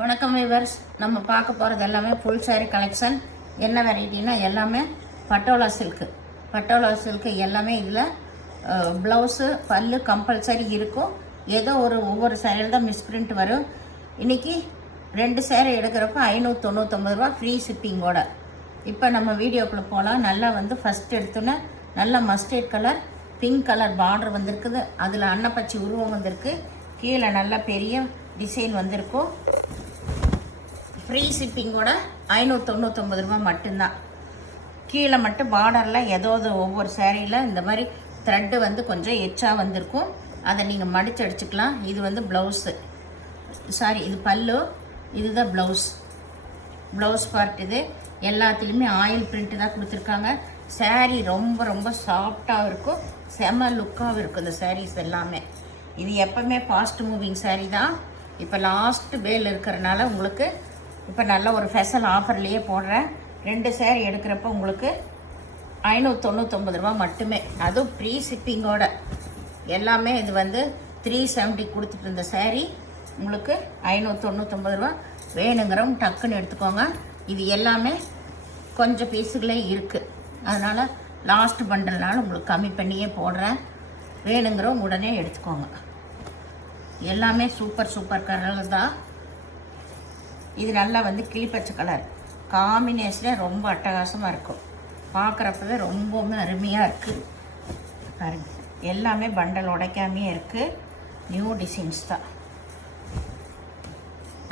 வணக்கம் வியூவர்ஸ். நம்ம பார்க்க போகிறது எல்லாமே ஃபுல் saree கலெக்ஷன். என்ன வெரைட்டினா எல்லாமே பட்டோலா சில்க்கு எல்லாமே. இதில் ப்ளவுஸு பல்லு கம்பல்சரி இருக்கும். ஏதோ ஒவ்வொரு சேரீயில் தான் மிஸ்பிரிண்ட் வரும். இன்றைக்கி 2 சேரீ எடுக்கிறப்ப 599 ரூபா ஃப்ரீ ஷிப்பிங்கோட. இப்போ நம்ம வீடியோக்குள்ளே போகலாம். நல்லா ஃபஸ்ட் எடுத்தோன்னே நல்லா mustard colour pink colour border வந்திருக்குது. அதில் அன்னப்பச்சி உருவம் வந்திருக்கு. கீழே நல்லா பெரிய டிசைன் வந்திருக்கும். ஃப்ரீ ஷிப்பிங்கோட 599 ரூபா மட்டும்தான். கீழே மட்டும் பார்டரில் ஒவ்வொரு சேரீயில் இந்த மாதிரி த்ரெட்டு கொஞ்சம் எச்சா வந்திருக்கும். அதை நீங்கள் மடித்து அடிச்சுக்கலாம். இது ப்ளவுஸு, இது பல்லு, இதுதான் ப்ளவுஸ் பார்ட். இது எல்லாத்துலேயுமே ஆயில் பிரிண்ட்டு தான் கொடுத்துருக்காங்க. சேரீ ரொம்ப ரொம்ப சாஃப்டாக இருக்கும், செம லுக்காகவும் இருக்கும் இந்த சாரீஸ் எல்லாமே. இது எப்போவுமே ஃபாஸ்ட் மூவிங் சேரீ தான். இப்போ லாஸ்ட் பேல் இருக்கிறனால உங்களுக்கு இப்போ நல்ல ஒரு ஸ்பெஷல் ஆஃபர்லேயே போடுறேன். 2 சேரீ எடுக்கிறப்ப உங்களுக்கு 599 ரூபா மட்டுமே. அதுவும் ஃப்ரீ ஷிப்பிங்கோட. எல்லாமே இது 370 கொடுத்துட்டு இருந்த சேரீ உங்களுக்கு 599 ரூபா. வேணுங்கிறவங்க டக்குன்னு எடுத்துக்கோங்க. இது எல்லாமே கொஞ்சம் பீஸுகளே இருக்குது. அதனால் லாஸ்ட் பண்டல்னால உங்களுக்கு கம்மி பண்ணியே போடுறேன். வேணுங்கிறவங்க உடனே எடுத்துக்கோங்க. எல்லாமே சூப்பர் கலர் தான். இது நல்லா கிளிப்பச்சை கலர் காம்பினேஷனே ரொம்ப அட்டகாசமாக இருக்கும். பார்க்குறப்பவே ரொம்பவுமே அருமையாக இருக்குது. பாருங்க, எல்லாமே பண்டல் உடைக்காமையே இருக்குது. நியூ டிசைன்ஸ் தான்.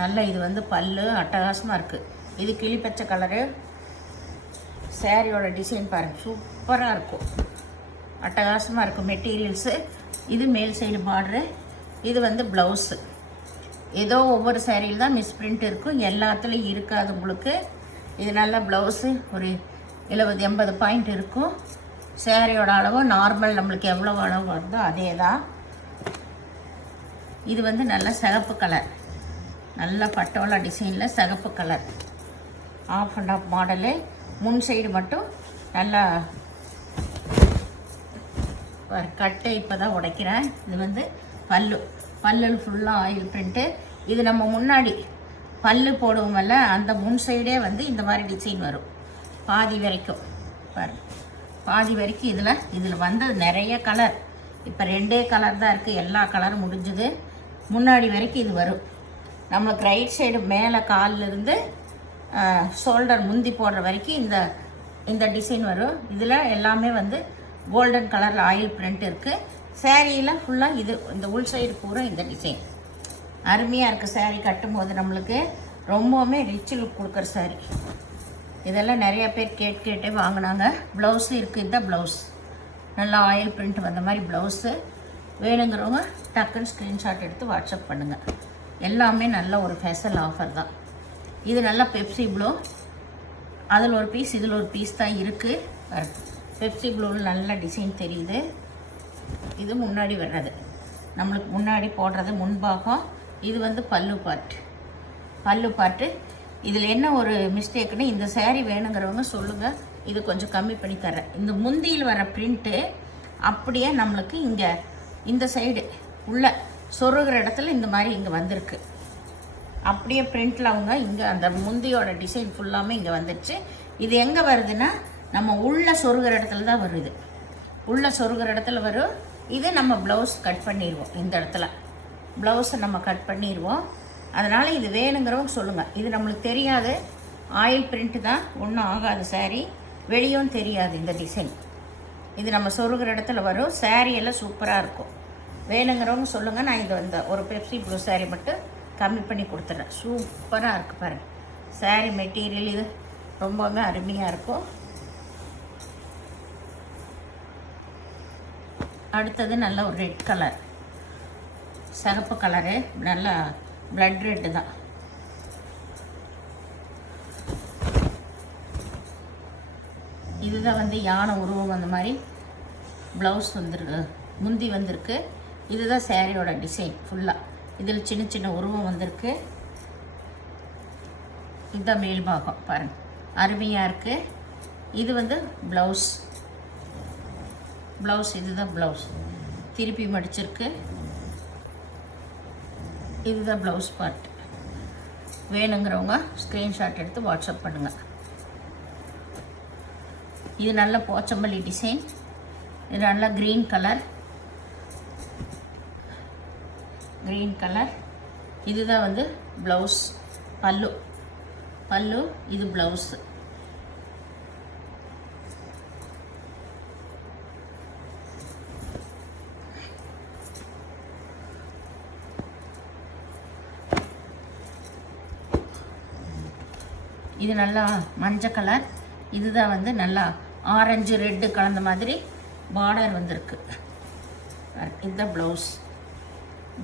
நல்ல இது பல்லு அட்டகாசமாக இருக்குது. இது கிளிப்பச்சை கலரு. சேரீயோட டிசைன் பாருங்கள், சூப்பராக இருக்கும், அட்டகாசமாக இருக்கும் மெட்டீரியல்ஸு. இது மேல் சைடு பார்டரு. இது ப்ளவுஸு. ஏதோ ஒவ்வொரு சேரீயில் தான் மிஸ்பிரிண்ட் இருக்கும், எல்லாத்துலேயும் இருக்காது உங்களுக்கு. இது நல்ல ப்ளவுஸு ஒரு 70-80 பாயிண்ட் இருக்கும். சேரீயோட அளவு நார்மல் நம்மளுக்கு எவ்வளோ அளவு வருதோ அதே தான். இது நல்ல சிகப்பு கலர், நல்ல பட்டோலா டிசைனில் சிகப்பு colour half and half model. முன் சைடு மட்டும் நல்லா கட்டை இப்போ தான் உடைக்கிறேன். இது பல்லு ஃபுல்லாக ஆயில் பிரிண்ட்டு. இது நம்ம முன்னாடி பல்லு போடுவோமல்ல, அந்த முன் சைடே இந்த மாதிரி டிசைன் வரும். பாதி வரைக்கும் பாதி வரைக்கும் இதில் நிறைய கலர். இப்போ 2 கலர் தான் இருக்குது, எல்லா கலரும் முடிஞ்சுது. முன்னாடி வரைக்கும் இது வரும். நம்மளுக்கு ரைட் சைடு மேலே காலிலிருந்து ஷோல்டர் முந்தி போடுற வரைக்கும் இந்த டிசைன் வரும். இதில் எல்லாமே கோல்டன் கலரில் ஆயில் பிரிண்ட் இருக்குது. சேரீயில் ஃபுல்லாக இந்த உள் சைடு பூரா இந்த டிசைன் அருமையாக இருக்குது. சேரீ கட்டும்போது நம்மளுக்கு ரொம்பவுமே ரிச் லுக் கொடுக்குற சேரீ. இதெல்லாம் நிறையா பேர் கேட்டே வாங்கினாங்க. ப்ளவுஸு இருக்குது. இந்த ப்ளவுஸ் நல்லா ஆயில் பிரிண்ட் வந்த மாதிரி ப்ளவுஸு. வேணுங்கிறவங்க டக்குன்னு ஸ்க்ரீன்ஷாட் எடுத்து வாட்ஸ்அப் பண்ணுங்கள். எல்லாமே நல்ல ஒரு ஸ்பெஷல் ஆஃபர் தான். இது நல்லா பெப்சி ப்ளூ. அதில் ஒரு பீஸ், இதில் ஒரு பீஸ் தான் இருக்குது. பெப்சி ப்ளூவில் நல்ல டிசைன் தெரியுது. இது முன்னாடி வர்றது, நம்மளுக்கு முன்னாடி போடுறது முன்பாகம். இது பல்லு பாட்டு. இதில் என்ன ஒரு மிஸ்டேக்குன்னு, இந்த சேரீ வேணுங்கிறவங்க சொல்லுங்கள், இது கொஞ்சம் கம்மி பண்ணி தர்றேன். இந்த முந்தியில் வர பிரிண்ட்டு அப்படியே நம்மளுக்கு இங்கே இந்த சைடு உள்ள சொருகிற இடத்துல இந்த மாதிரி இங்கே வந்திருக்கு. அப்படியே பிரிண்டில் அவங்க இங்கே அந்த முந்தியோட டிசைன் ஃபுல்லாமே இங்கே வந்துடுச்சு. இது எங்கே வருதுன்னா, நம்ம உள்ள சொருகிற இடத்துல தான் வருது. உள்ள சொருகிற இடத்துல வரும். இது நம்ம ப்ளவுஸ் கட் பண்ணிடுவோம். இந்த இடத்துல ப்ளவுஸை நம்ம கட் பண்ணிடுவோம். அதனால் இது வேணுங்கிறவங்க சொல்லுங்கள். இது நம்மளுக்கு தெரியாது, ஆயில் பிரிண்ட்டு தான், ஒன்றும் ஆகாது. சேரீ வெளியும் தெரியாது இந்த டிசைன். இது நம்ம சொருகிற இடத்துல வரும். சேரீ எல்லாம் சூப்பராக இருக்கும். வேணுங்கிறவங்க சொல்லுங்கள். நான் இது ஒரு பெப்சி ப்ளூ சேரீ மட்டும் கம்மி பண்ணி கொடுத்துட்றேன். சூப்பராக இருக்குது பாருங்கள். சேரீ மெட்டீரியல் இது ரொம்பவுமே அருமையாக இருக்கும். அடுத்தது நல்ல ஒரு ரெட் கலர், சிகப்பு கலரு, நல்ல பிளட் ரெட்டு தான். இதுதான் யானை உருவம் அந்த மாதிரி ப்ளவுஸ் முந்தி வந்திருக்கு. இதுதான் சேரீயோட டிசைன் ஃபுல்லாக. இதில் சின்ன சின்ன உருவம் வந்திருக்கு. இதுதான் மேல் பாகம் பாருங்கள், அருமையாக இருக்குது. இது ப்ளவுஸ். இதுதான் ப்ளவுஸ், திருப்பி மடிச்சிருக்கு. இதுதான் ப்ளவுஸ் பார்ட். வேணுங்கிறவங்க ஸ்க்ரீன்ஷாட் எடுத்து வாட்ஸ்அப் பண்ணுங்கள். இது நல்ல போச்சம்பள்ளி டிசைன். இது நல்ல க்ரீன் கலர். இதுதான் வந்து ப்ளவுஸ். பல்லு இது ப்ளவுஸு. இது நல்லா மஞ்சள் கலர். இதுதான் வந்து நல்லா ஆரஞ்சு ரெட்டு கலந்த மாதிரி பார்டர் வந்திருக்கு. இதுதான்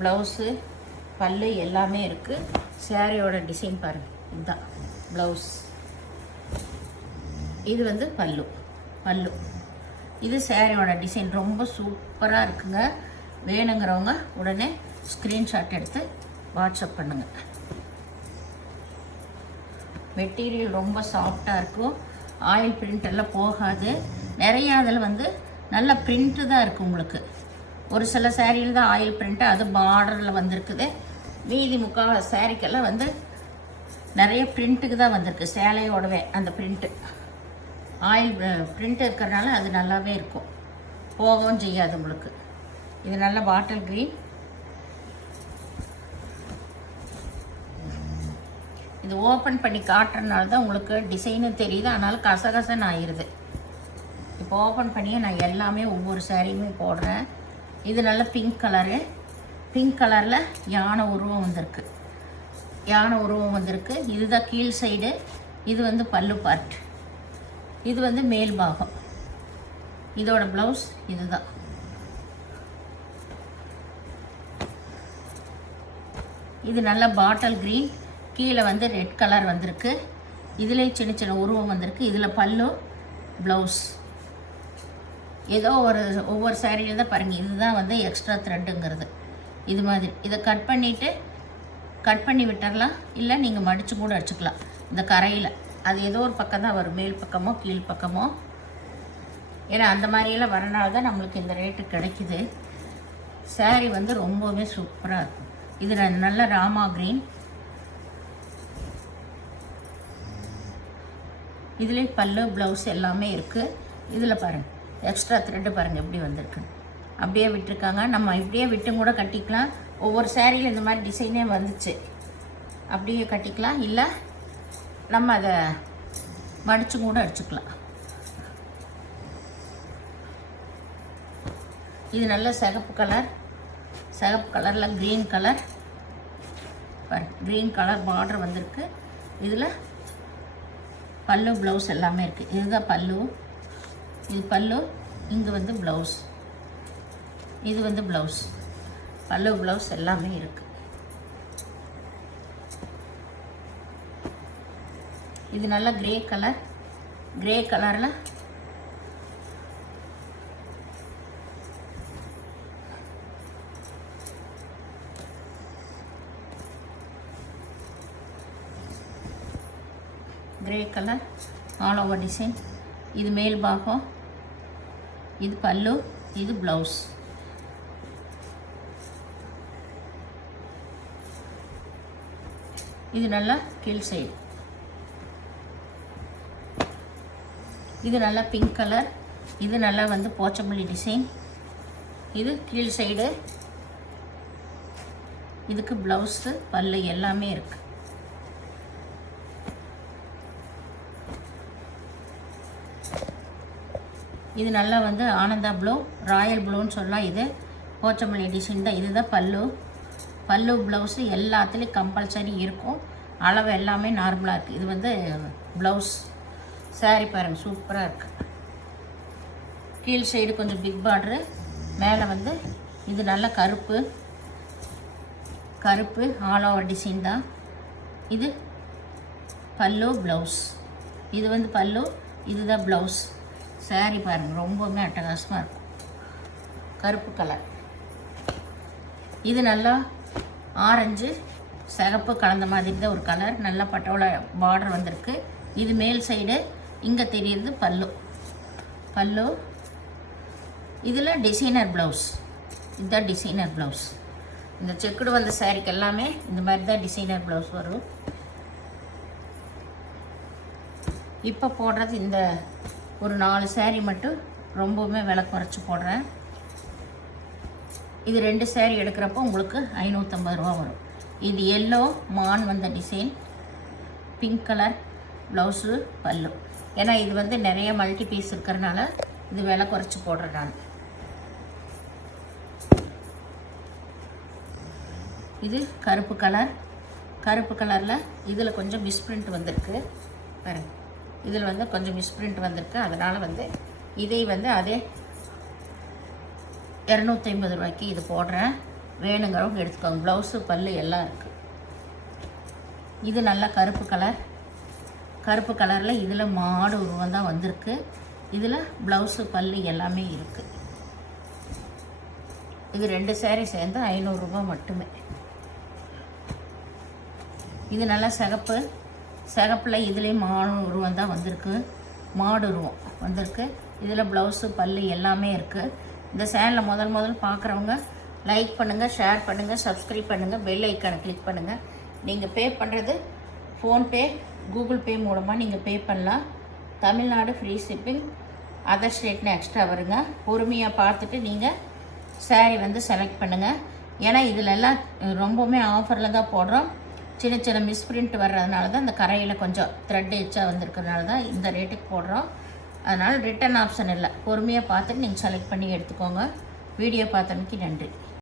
ப்ளவுஸு பல்லு எல்லாமே இருக்குது. சேரீயோட டிசைன் பாருங்கள். இதுதான் ப்ளவுஸ். இது வந்து பல்லு. இது சேரீயோட டிசைன் ரொம்ப சூப்பராக இருக்குங்க. வேணுங்கிறவங்க உடனே ஸ்க்ரீன்ஷாட் எடுத்து வாட்ஸ்அப் பண்ணுங்கள். மெட்டீரியல் ரொம்ப சாஃப்டாக இருக்கும். ஆயில் பிரிண்ட் எல்லாம் போகாது. நிறையா அதில் வந்து நல்ல பிரிண்ட்டு தான் இருக்குது உங்களுக்கு. ஒரு சில சேரீயில் தான் ஆயில் பிரிண்ட்டு, அது பார்டரில் வந்திருக்குது. மீதி முக்கால் சேரீக்கெல்லாம் வந்து நிறைய பிரிண்ட்டுக்கு தான் வந்திருக்கு. சேலையோடவே அந்த பிரிண்ட்டு ஆயில் பிரிண்ட் இருக்கிறனால அது நல்லாவே இருக்கும், போகவும் செய்யாது உங்களுக்கு. இது நல்ல பாட்டில் க்ரீன். இது ஓப்பன் பண்ணி காட்டுறதுனால தான் உங்களுக்கு டிசைனும் தெரியுது, ஆனாலும் கசகசன்னு ஆயிடுது. இப்போ ஓப்பன் பண்ணியே நான் எல்லாமே ஒவ்வொரு சாரியுமே போடுறேன். இது நல்ல பிங்க் கலரில் யானை உருவம் வந்திருக்கு. இதுதான் கீழ் சைடு. இது வந்து பல்லு பார்ட். இது வந்து மேல் பாகம். இதோட ப்ளவுஸ் இதுதான். இது நல்ல பாட்டில் க்ரீன். கீழே வந்து ரெட் கலர் வந்திருக்கு. இதில் சின்ன சின்ன உருவம் வந்திருக்கு. இதில் பல்லு ப்ளவுஸ். ஏதோ ஒவ்வொரு சாரியில் தான் பாருங்கள். இதுதான் வந்து எக்ஸ்ட்ரா த்ரெட்டுங்கிறது. இது மாதிரி இதை கட் பண்ணி விட்டுறலாம். இல்லை நீங்கள் மடித்து கூட அடிச்சுக்கலாம். இந்த கரையில் அது ஏதோ ஒரு பக்கம் தான் வரும், மேல் பக்கமோ கீழ் பக்கமோ. ஏன்னா அந்த மாதிரியெல்லாம் வரனால தான் நம்மளுக்கு இந்த ரேட்டு கிடைக்குது. சாரி வந்து ரொம்பவே சூப்பராக இருக்கும். இது நல்ல ராமா க்ரீன். இதிலே பல்லு ப்ளவுஸ் எல்லாமே இருக்குது. இதில் பாருங்கள் எக்ஸ்ட்ரா த்ரெட்டு பாருங்கள் எப்படி வந்திருக்குன்னு. அப்படியே விட்டுருக்காங்க. நம்ம இப்படியே விட்டு கூட கட்டிக்கலாம். ஒவ்வொரு சேரீயில் இந்த மாதிரி டிசைனே வந்துச்சு, அப்படியே கட்டிக்கலாம். இல்லை நம்ம அதை மடித்து கூட அடிச்சுக்கலாம். இது நல்ல சிகப்பு கலரில் க்ரீன் கலர் பார்டர் வந்திருக்கு. இதில் பல்லு ப்ளவுஸ் எல்லாமே இருக்குது. இதுதான் பல்லு. இது பல்லு. இங்கே வந்து ப்ளவுஸ். இது வந்து ப்ளவுஸ். பல்லு ப்ளவுஸ் எல்லாமே இருக்குது. இது நல்ல கிரே கலரில் ஆல் ஓவர் டிசைன். இது மேல் பாகம். இது பல்லு. இது ப்ளவுஸ். இது நல்லா கீழ் சைடு. இது நல்லா பிங்க் கலர். இது நல்லா வந்து போச்சம்பள்ளி டிசைன். இது கீழ் சைடு. இதுக்கு ப்ளவுஸு பல்லு எல்லாமே இருக்குது. இது நல்லா வந்து ஆனந்தா ப்ளூ, ராயல் ப்ளூன்னு சொல்லலாம். இது போச்சம்பள்ளி டிசைன் தான். இதுதான் பல்லு ப்ளவுஸு எல்லாத்துலேயும் கம்பல்சரி இருக்கும். அளவு எல்லாமே நார்மலாக இருக்குது. இது வந்து ப்ளவுஸ். சாரி பாருங்கள் சூப்பராக இருக்குது. கீழ் சைடு கொஞ்சம் பிக் பார்டரு, மேலே வந்து இது நல்ல கருப்பு ஆல் ஓவர் டிசைன் தான். இது பல்லு ப்ளவுஸ். இது வந்து பல்லு. இதுதான் ப்ளவுஸ். சாரி பாருங்கள் ரொம்பவுமே அட்டகாசமாக இருக்கும். கருப்பு கலர். இது நல்லா ஆரஞ்சு சிகப்பு கலந்த மாதிரி தான் ஒரு கலர். நல்லா பட்டோல பார்டர் வந்திருக்கு. இது மேல் சைடு. இங்கே தெரியுது பல்லு. இதில் டிசைனர் ப்ளவுஸ். இதுதான் டிசைனர் ப்ளவுஸ். இந்த செக்குடு வந்த சாரிக்கு எல்லாமே இந்த மாதிரி தான் டிசைனர் ப்ளவுஸ் வரும். இப்போ போடுறது இந்த ஒரு 4 saree மட்டும் ரொம்பவுமே விலை குறைச்சி போடுறேன். இது 2 saree எடுக்கிறப்போ உங்களுக்கு 550 ரூபா வரும். இது எல்லோ மான் வந்த டிசைன், பிங்க் கலர் ப்ளவுஸு பல்லு. ஏன்னா இது வந்து நிறைய மல்டி பீஸ் இருக்கிறதுனால இது விலை குறைச்சி போடுறேன் நான். இது கருப்பு கலர். கருப்பு கலரில் இதில் கொஞ்சம் மிஸ்பிரிண்ட் வந்திருக்கு பாருங்க. இதில் வந்து கொஞ்சம் மிஸ்பிரிண்ட் வந்திருக்கு. அதனால் வந்து இதை வந்து அதே 250 ரூபாய்க்கு இது போடுறேன். வேணுங்கிறவங்க எடுத்துக்கோங்க. ப்ளவுஸு பல்லு எல்லாம் இருக்குது. இது நல்லா கருப்பு கலர். கருப்பு கலரில் இதில் மாடு உருவம் தான் வந்திருக்கு. இதில் ப்ளவுஸு பல்லு எல்லாமே இருக்குது. இது 2 saree சேர்ந்து 500 ரூபா மட்டுமே. இது நல்லா சிகப்பு. சிகப்பில் இதுலேயும் மாடு உருவம் தான் வந்திருக்கு. மாடு உருவம் வந்திருக்கு. இதில் ப்ளவுஸு பல்லு எல்லாமே இருக்குது. இந்த சேனலை முதல் பார்க்குறவங்க லைக் பண்ணுங்கள், ஷேர் பண்ணுங்கள், சப்ஸ்கிரைப் பண்ணுங்கள், பெல் ஐக்கானை கிளிக் பண்ணுங்கள். நீங்கள் பே பண்ணுறது ஃபோன்பே, கூகுள் பே மூலமாக நீங்கள் பே பண்ணலாம். தமிழ்நாடு ஃப்ரீ ஷிப்பிங், அதர் ஸ்டேட்னு எக்ஸ்ட்ரா வருங்க. பொறுமையாக பார்த்துட்டு நீங்கள் saree வந்து செலக்ட் பண்ணுங்கள். ஏன்னா இதில் எல்லாம் ரொம்பவுமே ஆஃபரில் தான் போடுறோம். சின்ன சின்ன மிஸ்பிரிண்ட் வர்றதுனால தான் இந்த கரையில் கொஞ்சம் த்ரெட் எச்சா வந்திருக்கிறதுனால தான் இந்த ரேட்டுக்கு போடுறோம். அதனால் ரிட்டன் ஆப்ஷன் இல்லை. பொறுமையாக பார்த்துட்டு நீங்கள் செலக்ட் பண்ணி எடுத்துக்கோங்க. வீடியோ பார்த்தமைக்கு நன்றி.